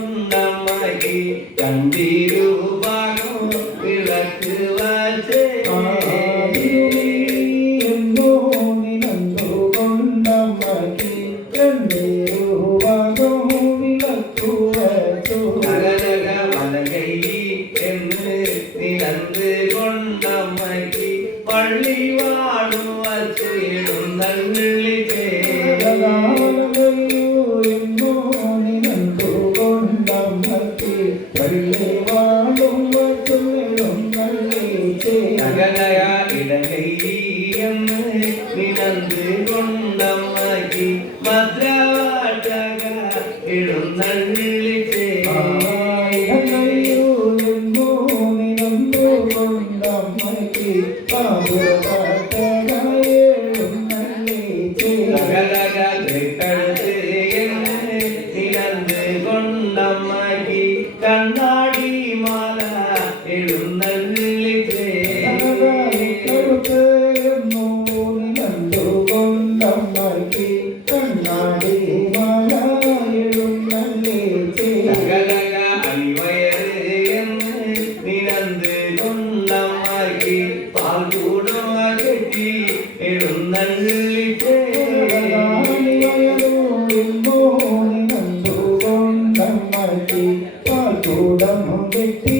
ഒന്നമ്മയെ കണ്ടിരുവോ മകളയ ഇടകൈന്ന് വിനന്ത് കൊണ്ടമാക്കി Okay.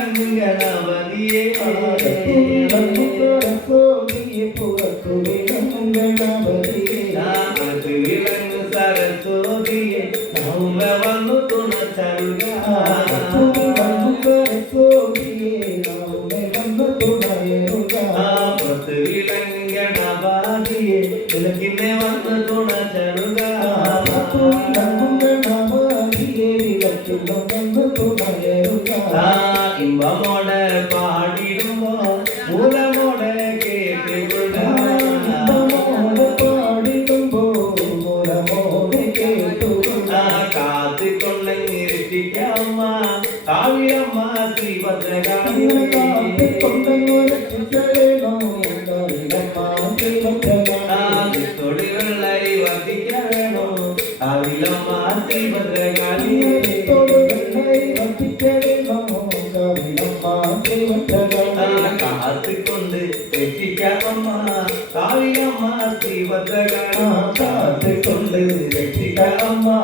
ಮಂಗಳವನಿಯೇ ರಾಮತಿರಿವನ್ನು ಸರಸ್ವತಿಯೇ ಮೌನವನ್ನು ತುಣಚಂಗ ಪೃಥ್ವಿಲಂಗಣವಾದಿಯೇ ಬೆಳಗಿನ ಒಂದು ತುಣಚರುಗ ಗಣವಾದಿಯೇ இன்பமோட பாடிடுவோம் மூலமோட கேட்டுவிடா இன்பமோட பாடிடுவோம் மூலமோட கேட்டுவிடா காத்து கொண்டு நிறுத்திக்கம்மா காவியம்மா ஸ்ரீபத்ரகாரி காத்து கொண்டு நிறுத்திக்கவேணும் எங்கம்மா ஸ்ரீபத்ரகாரி தொழில் வர்த்திக்க வேணும் காவியம்மா ஸ்ரீபத்ரகாரி பார்த்து கொண்டு வெற்றிக்காரம்மா காளியம்மா சிவகணா காத்து கொண்டு வெற்றிக்காரம்மா